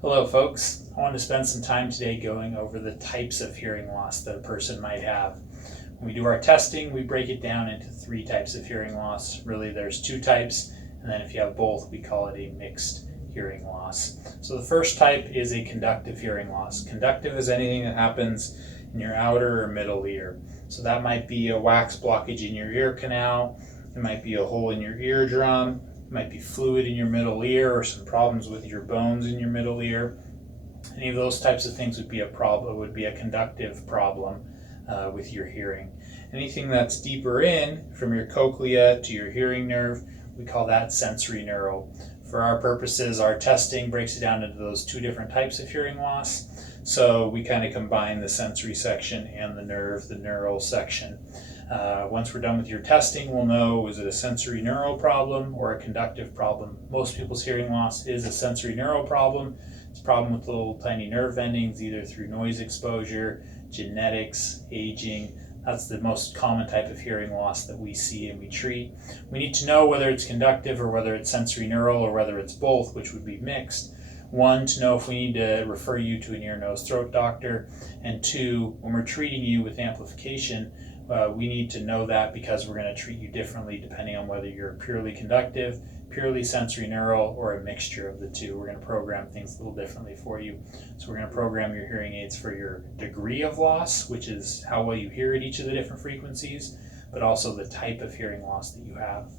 Hello folks, I want to spend some time today going over the types of hearing loss that a person might have. When we do our testing, we break it down into three types of hearing loss. Really there's two types, and then if you have both, we call it a mixed hearing loss. So the first type is a conductive hearing loss. Conductive is anything that happens in your outer or middle ear. So that might be a wax blockage in your ear canal, it might be a hole in your eardrum, it might be fluid in your middle ear or some problems with your bones in your middle ear. Any of those types of things would be a problem, would be a conductive problem with your hearing. Anything that's deeper in, from your cochlea to your hearing nerve, we call that sensorineural. For our purposes, our testing breaks it down into those two different types of hearing loss. So we kind of combine the sensory section and the neural section. Once we're done with your testing, we'll know, is it a sensorineural problem or a conductive problem? Most people's hearing loss is a sensorineural problem. It's a problem with little tiny nerve endings, either through noise exposure, genetics, aging. That's the most common type of hearing loss that we see and we treat. We need to know whether it's conductive or whether it's sensorineural or whether it's both, which would be mixed. One, to know if we need to refer you to an ear, nose, throat doctor. And two, when we're treating you with amplification, we need to know that because we're going to treat you differently depending on whether you're purely conductive, purely sensorineural, or a mixture of the two. We're going to program things a little differently for you. So we're going to program your hearing aids for your degree of loss, which is how well you hear at each of the different frequencies, but also the type of hearing loss that you have.